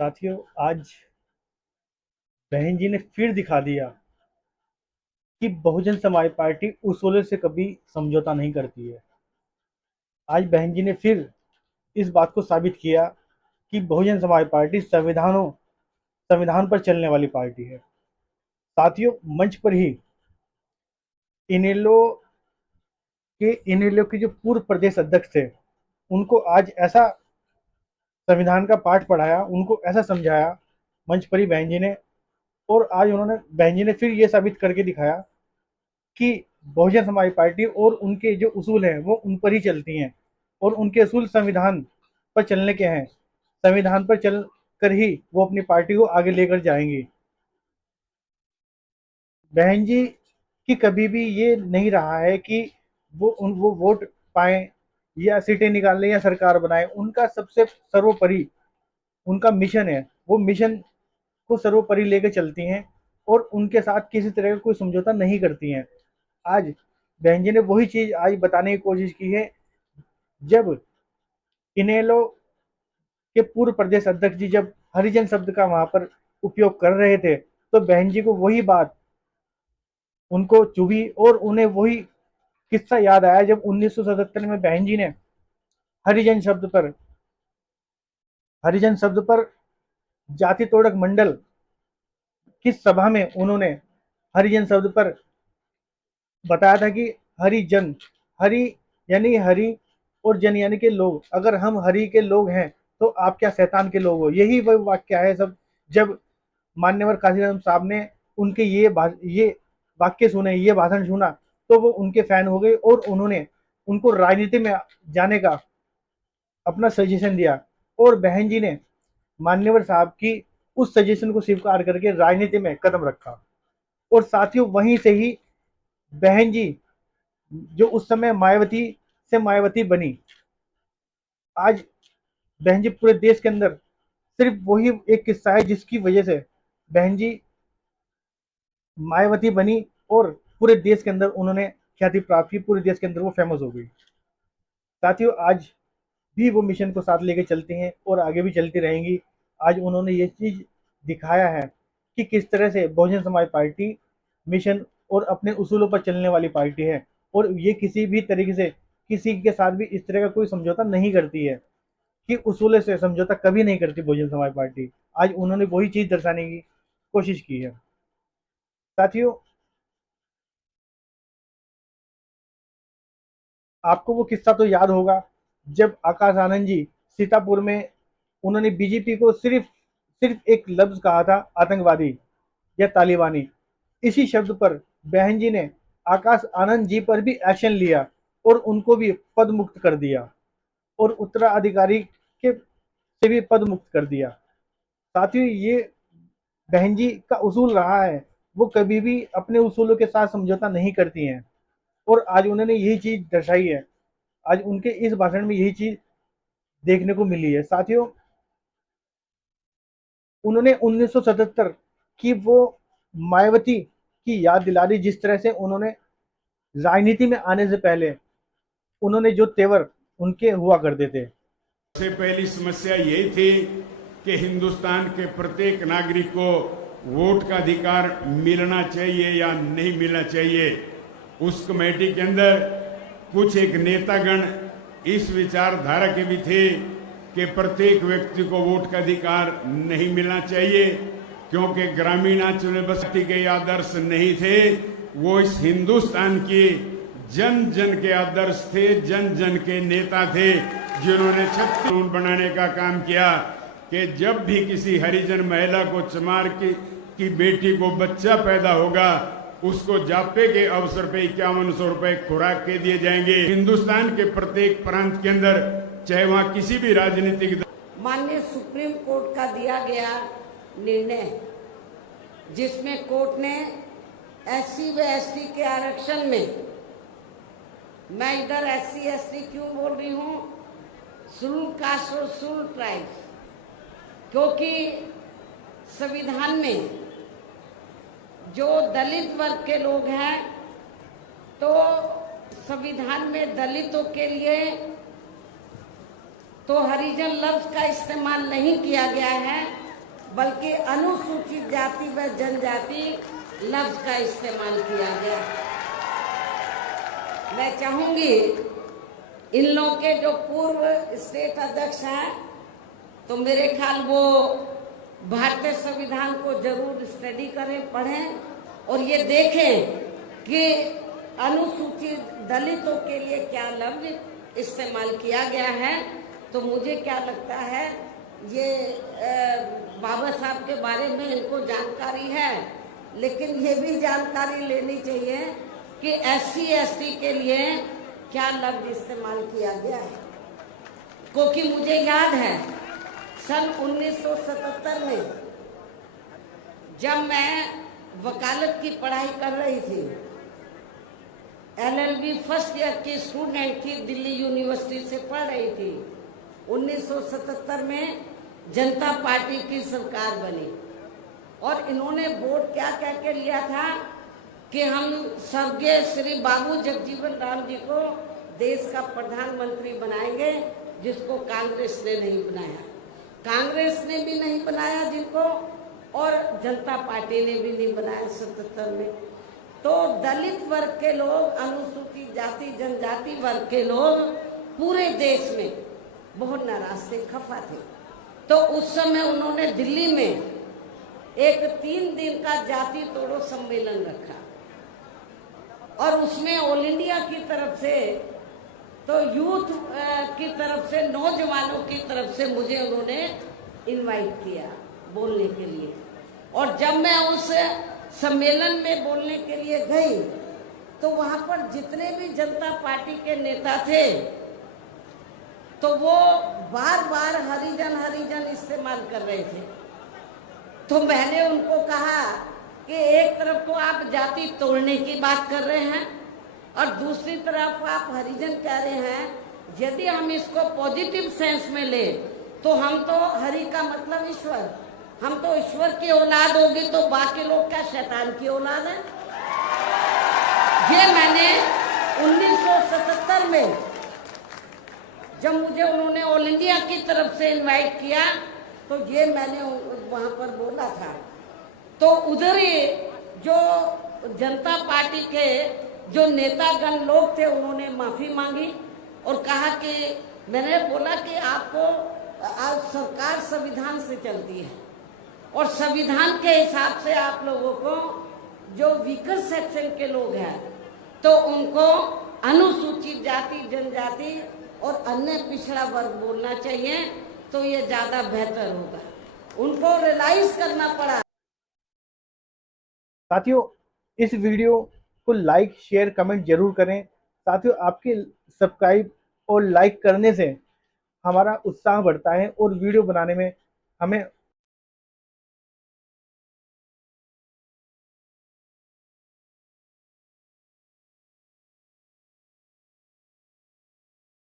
साथियों, आज बहन जी ने फिर दिखा दिया कि बहुजन समाज पार्टी उसूलों से कभी समझौता नहीं करती है। आज बहन जी ने फिर इस बात को साबित किया कि बहुजन समाज पार्टी संविधान पर चलने वाली पार्टी है। साथियों, मंच पर ही इनेलो इनेलो के जो पूर्व प्रदेश अध्यक्ष थे, उनको आज ऐसा संविधान का पाठ पढ़ाया, उनको ऐसा समझाया मंच पर ही बहन जी ने। और आज बहन जी ने फिर ये साबित करके दिखाया कि बहुजन समाज पार्टी और उनके जो उसूल हैं वो उन पर ही चलती हैं, और उनके उसूल संविधान पर चलने के हैं। संविधान पर चल कर ही वो अपनी पार्टी को आगे लेकर जाएंगी। बहन जी की कभी भी ये नहीं रहा है कि वो वोट पाए या सीटें निकाल लें या सरकार बनाए। उनका सबसे सर्वोपरि उनका मिशन है। वो मिशन को सर्वोपरि लेकर चलती हैं और उनके साथ किसी तरह का कोई समझौता नहीं करती हैं। आज बहन जी ने वही चीज आज बताने की कोशिश की है। जब इनेलो के पूर्व प्रदेश अध्यक्ष जी जब हरिजन शब्द का वहां पर उपयोग कर रहे थे, तो बहन जी को वही बात उनको चुभी और उन्हें वही किस्सा याद आया जब 1977 में बहन जी ने हरिजन शब्द पर हरिजन शब्द पर जाति तोड़क मंडल की सभा में उन्होंने हरिजन शब्द पर बताया था कि हरिजन, हरि यानी हरि और जन यानी के लोग, अगर हम हरि के लोग हैं तो आप क्या शैतान के लोग हो। यही वह वाक्य है सब। जब मान्यवर काशीराम साहब ने उनके ये वाक्य सुने, ये भाषण सुना, तो वो उनके फैन हो गए और उन्होंने उनको राजनीति में जाने का अपना सजेशन दिया। और बहन जी ने मान्यवर साहब की उस सजेशन को स्वीकार करके राजनीति में कदम रखा। और साथियों, वहीं से ही बहन जी जो उस समय मायावती से मायावती बनी, आज बहन जी पूरे देश के अंदर सिर्फ वही एक किस्सा है जिसकी वजह से बहन जी मायावती बनी और पूरे देश के अंदर उन्होंने ख्याति प्राप्त की। पूरे देश के अंदर वो फेमस हो गई। साथियों, आज भी वो मिशन को साथ लेके चलती हैं और आगे भी चलती रहेंगी। आज उन्होंने ये चीज दिखाया है कि किस तरह से बहुजन समाज पार्टी मिशन और अपने उसूलों पर चलने वाली पार्टी है, और ये किसी भी तरीके से किसी के साथ भी इस तरह का कोई समझौता नहीं करती है कि उसूलों से समझौता कभी नहीं करती बहुजन समाज पार्टी। आज उन्होंने वही चीज दर्शाने की कोशिश की है। साथियों, आपको वो किस्सा तो याद होगा जब आकाश आनंद जी सीतापुर में उन्होंने बीजेपी को सिर्फ सिर्फ एक लफ्ज कहा था, आतंकवादी या तालिबानी। इसी शब्द पर बहन जी ने आकाश आनंद जी पर भी एक्शन लिया और उनको भी पद मुक्त कर दिया और उत्तराधिकारी के से भी पद मुक्त कर दिया। साथियों, ये बहन जी का उसूल रहा है। वो कभी भी अपने उसूलों के साथ समझौता नहीं करती हैं, और आज उन्होंने यही चीज दर्शाई है। आज उनके इस भाषण में यही चीज देखने को मिली है। साथियों, उन्होंने 1977 की वो मायावती की याद दिला दी, जिस तरह से उन्होंने राजनीति में आने से पहले उन्होंने जो तेवर उनके हुआ करते थे। सबसे पहली समस्या यही थी कि हिंदुस्तान के प्रत्येक नागरिक को वोट का अधिकार मिलना चाहिए या नहीं मिलना चाहिए। उस कमेटी के अंदर कुछ एक नेतागण इस विचारधारा के भी थे कि प्रत्येक व्यक्ति को वोट का अधिकार नहीं मिलना चाहिए, क्योंकि ग्रामीणांचल में बस्ती के आदर्श नहीं थे। वो इस हिंदुस्तान की जन जन के आदर्श थे, जन जन के नेता थे, जिन्होंने कानून बनाने का काम किया कि जब भी किसी हरिजन महिला को चमार की बेटी को बच्चा पैदा होगा, उसको जापे के अवसर पे 5100 रुपए खुराक के दिए जाएंगे। हिंदुस्तान के प्रत्येक प्रांत के अंदर, चाहे वहां किसी भी राजनीतिक माननीय सुप्रीम कोर्ट का दिया गया निर्णय, जिसमें कोर्ट ने SC व ST के आरक्षण में, मैं इधर SC ST क्यों बोल रही हूँ, शेड्यूल कास्ट और शेड्यूल ट्राइब्स, क्योंकि संविधान में जो दलित वर्ग के लोग हैं, तो संविधान में दलितों के लिए तो हरिजन लफ्ज का इस्तेमाल नहीं किया गया है, बल्कि अनुसूचित जाति व जनजाति लफ्ज का इस्तेमाल किया गया। मैं चाहूंगी इन लोगों के जो पूर्व स्टेट अध्यक्ष हैं, तो मेरे ख्याल वो भारतीय संविधान को जरूर स्टडी करें, पढ़ें और ये देखें कि अनुसूचित दलितों के लिए क्या लफ्ज इस्तेमाल किया गया है। तो मुझे क्या लगता है, ये बाबा साहब के बारे में इनको जानकारी है, लेकिन ये भी जानकारी लेनी चाहिए कि SC ST के लिए क्या लफ्ज इस्तेमाल किया गया है। क्योंकि मुझे याद है सन 1977 में जब मैं वकालत की पढ़ाई कर रही थी, LLB फर्स्ट ईयर की स्टूडेंट थी, दिल्ली यूनिवर्सिटी से पढ़ रही थी। 1977 में जनता पार्टी की सरकार बनी और इन्होंने वोट क्या कह के लिया था कि हम स्वर्गीय श्री बाबू जगजीवन राम जी को देश का प्रधानमंत्री बनाएंगे, जिसको कांग्रेस ने नहीं बनाया। कांग्रेस ने भी नहीं बनाया जिनको, और जनता पार्टी ने भी नहीं बनाया 77 में। तो दलित वर्ग के लोग, अनुसूचित जाति जनजाति वर्ग के लोग पूरे देश में बहुत नाराज थे, खफा थे। तो उस समय उन्होंने दिल्ली में एक 3 दिन का जाति तोड़ो सम्मेलन रखा और उसमें ऑल इंडिया की तरफ से, तो यूथ की तरफ से, नौजवानों की तरफ से मुझे उन्होंने इनवाइट किया बोलने के लिए। और जब मैं उस सम्मेलन में बोलने के लिए गई तो वहां पर जितने भी जनता पार्टी के नेता थे तो वो बार बार हरिजन हरिजन इस्तेमाल कर रहे थे। तो मैंने उनको कहा कि एक तरफ तो आप जाति तोड़ने की बात कर रहे हैं और दूसरी तरफ आप हरिजन कह रहे हैं। यदि हम इसको पॉजिटिव सेंस में ले तो हम तो हरि का मतलब ईश्वर, हम तो ईश्वर की औलाद होगी, तो बाकी लोग क्या शैतान की औलाद है? ये मैंने 1977 में जब मुझे उन्होंने ऑल इंडिया की तरफ से इनवाइट किया तो ये मैंने वहां पर बोला था। तो उधर ही जो जनता पार्टी के जो नेतागण लोग थे उन्होंने माफी मांगी और कहा कि, मैंने बोला कि आपको आज सरकार संविधान से चलती है और संविधान के हिसाब से आप लोगों को जो वीकर सेक्शन के लोग हैं तो उनको अनुसूचित जाति जनजाति और अन्य पिछड़ा वर्ग बोलना चाहिए, तो ये ज्यादा बेहतर होगा। उनको रियलाइज करना पड़ा। साथियों, इस वीडियो को लाइक शेयर कमेंट जरूर करें। साथियों, आपके सब्सक्राइब और लाइक करने से हमारा उत्साह बढ़ता है और वीडियो बनाने में हमें